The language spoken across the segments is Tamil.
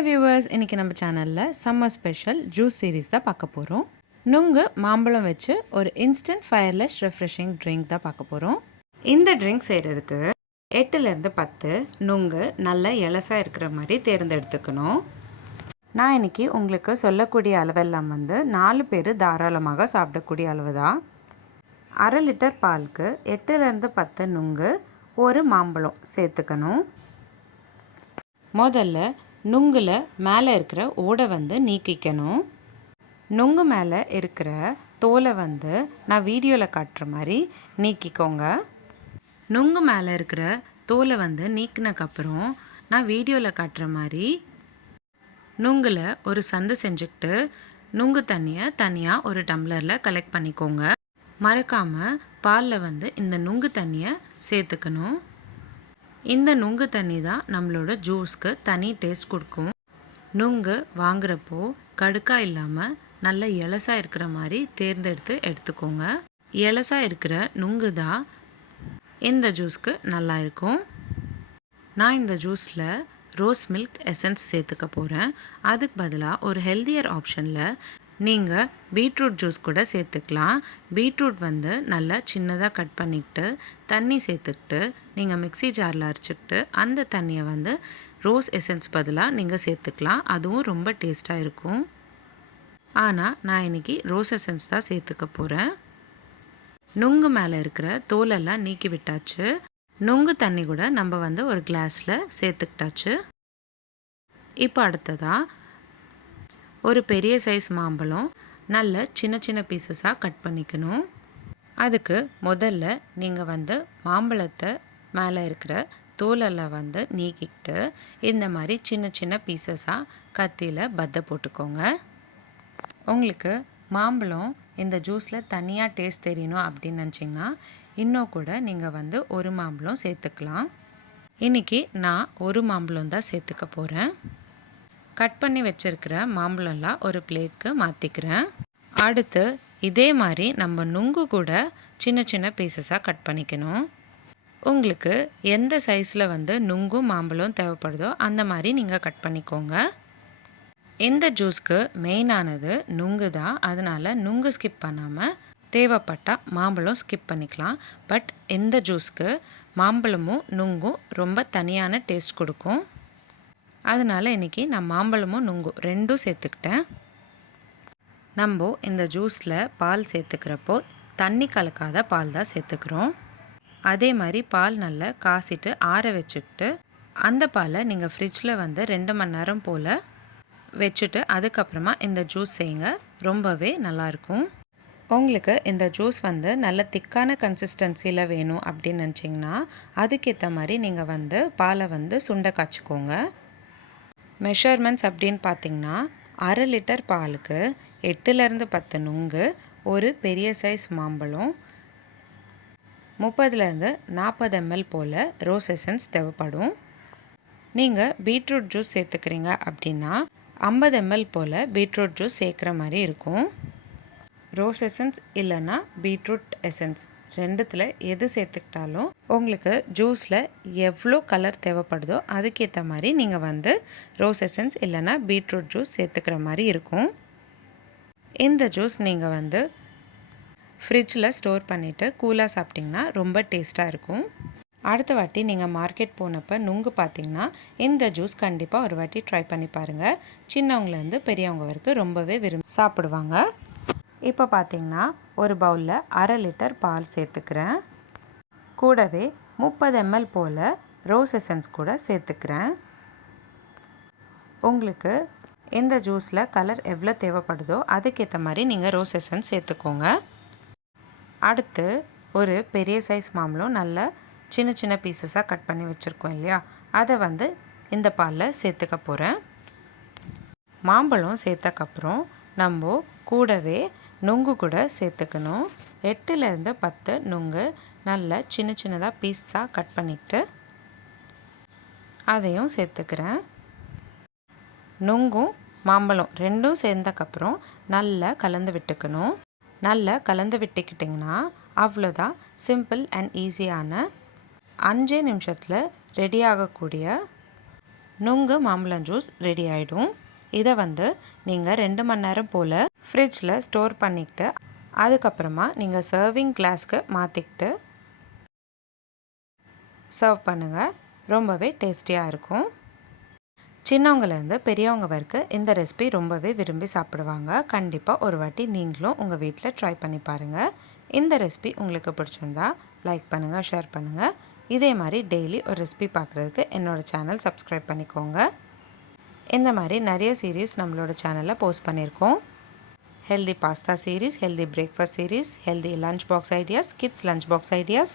ஹாய் வியூவர்ஸ், இன்றைக்கி நம்ம சேனலில் சம்மர் ஸ்பெஷல் ஜூஸ் சீரீஸ் தான் பார்க்க போகிறோம். நுங்கு மாம்பழம் வச்சு ஒரு இன்ஸ்டன்ட் ஃபயர்லெஸ் ரெஃப்ரெஷிங் ட்ரிங்க் தான் பார்க்க போகிறோம். இந்த ட்ரிங்க் செய்கிறதுக்கு 8லேருந்து 10 நுங்கு நல்ல எலசாக இருக்கிற மாதிரி தேர்ந்தெடுத்துக்கணும். நான் இன்றைக்கி உங்களுக்கு சொல்லக்கூடிய அளவெல்லாம் 4 பேர் தாராளமாக சாப்பிடக்கூடிய அளவு தான். 1/2 லிட்டர் பாலுக்கு 8லேருந்து 10 நுங்கு, ஒரு மாம்பழம் சேர்த்துக்கணும். முதல்ல நுங்கில் மேலே இருக்கிற ஓடை நீக்கிக்கணும். நுங்கு மேலே இருக்கிற தோலை நான் வீடியோவில் காட்டுற மாதிரி நீக்கிக்கோங்க. நுங்கு மேலே இருக்கிற தோலை நீக்கினக்கப்புறம் நான் வீடியோவில் காட்டுற மாதிரி நுங்கில் ஒரு சந்து செஞ்சுக்கிட்டு நுங்கு தண்ணியை தனியாக ஒரு டம்ளரில் கலெக்ட் பண்ணிக்கோங்க. மறக்காமல் பாலில் இந்த நுங்கு தண்ணியை சேர்த்துக்கணும். இந்த நுங்கு தண்ணி தான் நம்மளோட ஜூஸ்க்கு தனி டேஸ்ட் கொடுக்கும். நுங்கு வாங்குறப்போ கடுக்காக இல்லாமல் நல்ல எலசாக இருக்கிற மாதிரி தேர்ந்தெடுத்து எடுத்துக்கோங்க. எலசாக இருக்கிற நுங்கு தான் இந்த ஜூஸ்க்கு நல்லா இருக்கும். நான் இந்த ஜூஸில் ரோஸ் மில்க் எசன்ஸ் சேர்த்துக்க போகிறேன். அதுக்கு பதிலாக ஒரு ஹெல்தியர் ஆப்ஷனில் நீங்கள் பீட்ரூட் ஜூஸ் கூட சேர்த்துக்கலாம். பீட்ரூட் நல்லா சின்னதாக கட் பண்ணிக்கிட்டு தண்ணி சேர்த்துக்கிட்டு நீங்கள் மிக்ஸி ஜாரில் அரைச்சிக்கிட்டு அந்த தண்ணியை ரோஸ் எசன்ஸ் பதிலாக நீங்கள் சேர்த்துக்கலாம். அதுவும் ரொம்ப டேஸ்ட்டாக இருக்கும். ஆனால் நான் இன்றைக்கி ரோஸ் எசன்ஸ் தான் சேர்த்துக்க போகிறேன். நுங்கு மேலே இருக்கிற தோலெல்லாம் நீக்கி விட்டாச்சு. நுங்கு தண்ணி கூட நம்ம ஒரு கிளாஸில் சேர்த்துக்கிட்டாச்சு. இப்போ அடுத்ததாக ஒரு பெரிய சைஸ் மாம்பழம் நல்ல சின்ன சின்ன பீசஸாக கட் பண்ணிக்கணும். அதுக்கு முதல்ல நீங்கள் மாம்பழத்தை மேலே இருக்கிற தோலெல்லாம் நீக்கிக்கிட்டு இந்த மாதிரி சின்ன சின்ன பீசஸாக கத்தியில் பத்தை போட்டுக்கோங்க. உங்களுக்கு மாம்பழம் இந்த ஜூஸில் தனியாக டேஸ்ட் தெரியணும் அப்படின்னு நினச்சிங்கன்னா இன்னும் கூட நீங்கள் ஒரு மாம்பழம் சேர்த்துக்கலாம். இன்றைக்கி நான் ஒரு மாம்பழம் தான் சேர்த்துக்க போகிறேன். கட் பண்ணி வச்சுருக்கிற மாம்பழம்லாம் ஒரு பிளேட்க்கு மாற்றிக்கிறேன். அடுத்து இதே மாதிரி நம்ம நுங்கு கூட சின்ன சின்ன பீசஸாக கட் பண்ணிக்கணும். உங்களுக்கு எந்த சைஸில் நுங்கும் மாம்பழம் தேவைப்படுதோ அந்த மாதிரி நீங்கள் கட் பண்ணிக்கோங்க. இந்த ஜூஸ்க்கு மெயினானது நுங்கு தான். அதனால் நுங்கு ஸ்கிப் பண்ணாமல் தேவைப்பட்டால் மாம்பழம் ஸ்கிப் பண்ணிக்கலாம். பட் இந்த ஜூஸ்க்கு மாம்பழமும் நுங்கும் ரொம்ப தனியான டேஸ்ட் கொடுக்கும். அதனால் இன்றைக்கி நான் மாம்பழமும் நுங்கும் ரெண்டும் சேர்த்துக்கிட்டேன். நம்ம இந்த ஜூஸில் பால் சேர்த்துக்கிறப்போ தண்ணி கலக்காத பால் தான் சேர்த்துக்கிறோம். அதே மாதிரி பால் நல்லா காசிட்டு ஆற வச்சுக்கிட்டு அந்த பாலை நீங்கள் ஃப்ரிட்ஜில் 2 மணி நேரம் போல் வச்சுட்டு அதுக்கப்புறமா இந்த ஜூஸ் செய்யுங்க. ரொம்பவே நல்லாயிருக்கும். உங்களுக்கு இந்த ஜூஸ் நல்ல திக்கான கன்சிஸ்டன்சியில் வேணும் அப்படின்னு நினச்சிங்கன்னா அதுக்கேற்ற மாதிரி நீங்கள் பாலை சுண்டை காய்ச்சிக்கோங்க. மெஷர்மெண்ட்ஸ் அப்படின்னு பார்த்திங்கன்னா 1/2 லிட்டர் பாலுக்கு 8லேருந்து 10 நுங்கு, ஒரு பெரிய சைஸ் மாம்பழம், 30லேருந்து 40 ml போல் ரோஸ் எசன்ஸ் தேவைப்படும். நீங்கள் பீட்ரூட் ஜூஸ் சேர்த்துக்கிறீங்க அப்படின்னா 50 ml போல் பீட்ரூட் ஜூஸ் சேர்க்குற மாதிரி இருக்கும். ரோஸ் எசன்ஸ் இல்லைன்னா பீட்ரூட் எசன்ஸ் ரெண்டுத்தில் எது சேர்த்துக்கிட்டாலும் உங்களுக்கு ஜூஸில் எவ்வளோ கலர் தேவைப்படுதோ அதுக்கேற்ற மாதிரி நீங்கள் ரோஸ் எசன்ஸ் இல்லைன்னா பீட்ரூட் ஜூஸ் சேர்த்துக்கிற மாதிரி இருக்கும். இந்த ஜூஸ் நீங்கள் ஃப்ரிட்ஜில் ஸ்டோர் பண்ணிவிட்டு கூலாக சாப்பிட்டிங்கன்னா ரொம்ப டேஸ்ட்டாக இருக்கும். அடுத்த வாட்டி நீங்கள் மார்க்கெட் போனப்போ நுங்கு பார்த்திங்கன்னா இந்த ஜூஸ் கண்டிப்பாக ஒரு வாட்டி ட்ரை பண்ணி பாருங்கள். சின்னவங்கலேருந்து பெரியவங்க வரைக்கும் ரொம்பவே விரும்பி சாப்பிடுவாங்க. இப்போ பார்த்திங்கன்னா ஒரு பவுலில் 1/2 லிட்டர் பால் சேர்த்துக்கிறேன். கூடவே 30 ml போல் ரோஸ் எசன்ஸ் கூட சேர்த்துக்கிறேன். உங்களுக்கு இந்த ஜூஸில் கலர் எவ்வளோ தேவைப்படுதோ அதுக்கேற்ற மாதிரி நீங்கள் ரோஸ் எசன்ஸ் சேர்த்துக்கோங்க. அடுத்து ஒரு பெரிய சைஸ் மாம்பழம் நல்லா சின்ன சின்ன பீசஸாக கட் பண்ணி வச்சுருக்கோம் இல்லையா, அதை இந்த பாலில் சேர்த்துக்க போகிறேன். மாம்பழம் சேர்த்தக்கப்புறம் நம்ம கூடவே நுங்கு கூட சேர்த்துக்கணும். 8லேருந்து 10 நுங்கு நல்லா சின்ன சின்னதாக பீஸாக கட் பண்ணிக்கிட்டு அதையும் சேர்த்துக்கிறேன். நுங்கும் மாம்பழம் ரெண்டும் சேர்ந்தக்கப்புறம் நல்லா கலந்து விட்டுக்கணும். நல்லா கலந்து விட்டுக்கிட்டிங்கன்னா அவ்வளோதான். சிம்பிள் அண்ட் ஈஸியான 5 நிமிஷத்தில் ரெடி ஆகக்கூடிய நுங்கு மாம்பழம் ஜூஸ் ரெடி ஆகிடும். இதை வந்து நீங்கள் 2 மணி நேரம் போல் ஃப்ரிட்ஜில் ஸ்டோர் பண்ணிக்கிட்டு அதுக்கப்புறமா நீங்கள் சர்விங் கிளாஸ்க்கு மாற்றிக்கிட்டு சர்வ் பண்ணுங்கள். ரொம்பவே டேஸ்டியாக இருக்கும். சின்னவங்கலேருந்து பெரியவங்க வரைக்கும் இந்த ரெசிபி ரொம்பவே விரும்பி சாப்பிடுவாங்க. கண்டிப்பாக ஒரு வாட்டி நீங்களும் உங்கள் வீட்டில் ட்ரை பண்ணி பாருங்கள். இந்த ரெசிபி உங்களுக்கு பிடிச்சிருந்தா லைக் பண்ணுங்கள், ஷேர் பண்ணுங்கள். இதே மாதிரி டெய்லி ஒரு ரெசிபி பார்க்குறதுக்கு என்னோடய சேனல் சப்ஸ்கிரைப் பண்ணிக்கோங்க. இந்த மாதிரி நிறைய சீரீஸ் நம்மளோட சேனலில் போஸ்ட் பண்ணியிருக்கோம். Healthy pasta series, healthy breakfast series, healthy lunch box ideas, kids lunch box ideas,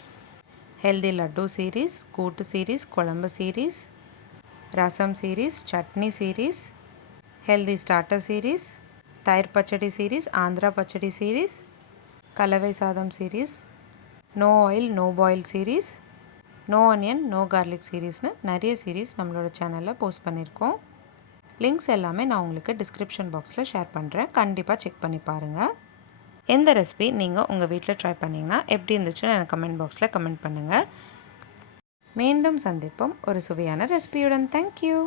healthy laddu series, kootu series, kuzhambu series, rasam series, chutney series, healthy starter series, தயிர் பச்சடி சீரீஸ், ஆந்திரா பச்சடி சீரீஸ், கலவை சாதம் series, no oil no boil series, no onion no garlic சீரீஸ்னு நிறைய சீரீஸ் நம்மளோட சேனலில் போஸ்ட் பண்ணியிருக்கோம். லிங்க்ஸ் எல்லாமே நான் உங்களுக்கு டிஸ்கிரிப்ஷன் பாக்ஸில் ஷேர் பண்ணுறேன். கண்டிப்பாக செக் பண்ணி பாருங்கள். எந்த ரெசிபி நீங்கள் உங்கள் வீட்டில் ட்ரை பண்ணிங்கன்னா எப்படி இருந்துச்சுன்னு எனக்கு கமெண்ட் பாக்ஸில் கமெண்ட் பண்ணுங்கள். மீண்டும் சந்திப்போம் ஒரு சுவையான ரெசிபியுடன். தேங்க்யூ.